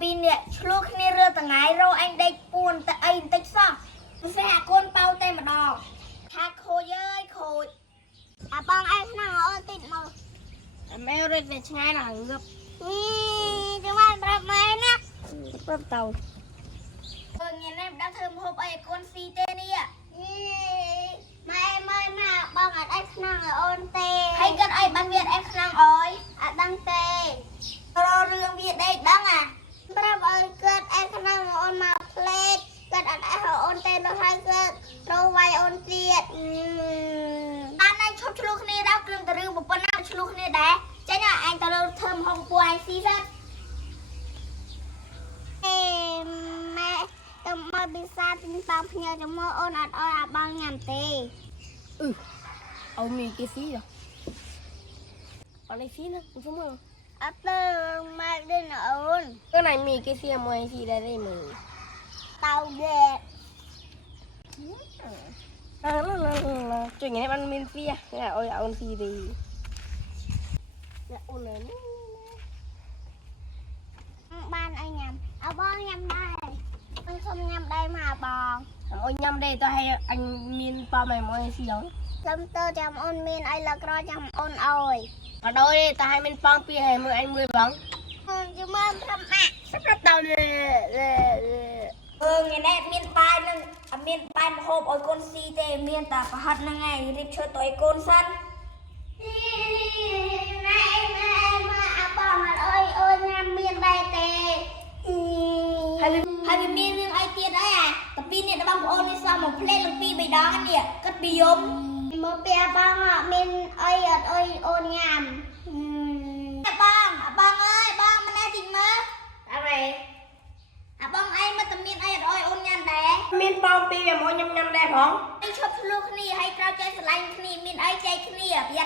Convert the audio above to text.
ពីនេះឆ្លោះគ្នារើតថ្ងៃរោអញដេកពួនតែអីបន្តិចសោះស្អាកូនប៉ៅតែម្ដងថាខូចអើយខូចអាបងឯងក្នុងអូនតិចមកអាម៉ែរត់ទៅឆ្ងាយណាស់ងឹបចាំបានប្រាប់ម៉ែណាប្រាប់តៅធ្វើញ៉ាំនេះមិនដឹងធ្វើម្ហូបអីឲ្យកូនស៊ីទេនេះម៉ែមើលណាបងអត់ឯងក្នុងអូនទេហើយគាត់អីបានវាអត់ឯងក្នុងអើយអត់ដឹងទេរករឿងវាដេកដឹងអាប្រាប់ឲ្យគាត់ឯងក្នុងអូនមកផ្លេតគាត់អត់ឯងអូនទេដល់ហើយគាត់ត្រូវវាយអូនទៀតបានឯងឈប់ឆ្លោះគ្នាដល់គ្រឿងតរឿងប្រពន្ធណាឆ្លោះគ្នាដែរចេញអញទៅលើធ្វើម្ហូបពួកឯងស៊ីសិនម៉ែទៅមកបិសាទិញប៉ាំភ្ញើទៅមកអូនអត់អោយអាបងញ៉ាំទេអូមីគេស៊ីហ៎អត់ស៊ីណាខ្ញុំមើលអត់ទៅម៉ែដូចអូនគឺណៃមីគេស៊ីមួយស៊ីដែរទេមើលតៅដែរជួយញ៉ាំបានមានស៊ីអើយអូនស៊ីទេអូននេះបានអីញ៉ាំអើបងញ៉ាំដែរបងសុំញ៉ាំដែរមកបងអូនញ៉ាំដែរទៅឲ្យអញមានប៉មឲ្យមកស៊ីអើយចាំទៅចាំអូនមានអីលក្រចាំអូនអើយក៏ដោយតែឲ្យមានប៉ងពីឲ្យមើលអញមើលបងចាំមើលប្រមាក់ស្រាប់ដល់ញ៉ែនេះមានបាយនឹងអត់មានបាយម្ហូបឲ្យកូនស៊ីទេមានតែប្រហិតហ្នឹងឯងរៀបឈើទៅឲ្យកូនសិនណែមើលអាបងអត់អើយអូនញ៉ាំមានដែរទេហើយមានរឿងអីទៀតអីអាតាពីនេះបងប្អូននេះសោះមកផ្លេតឡើងពី3ដងនេះគិតពីយំមើលពីអាបងអត់មានអីអត់អើយអូនញ៉ាំអាបងអើយបងម្នាក់តិចមើលអីអាបងឯងមកតែមានអីអត់អើយអូនញ៉ាំដែរមានបងពីវាមកញ៉ាំដែរផងឯងឈប់ឆ្លោះគ្នាហើយក្រោយចេះស្រឡាញ់គ្នាមានអីចែកគ្នាប្រយ័ត្ន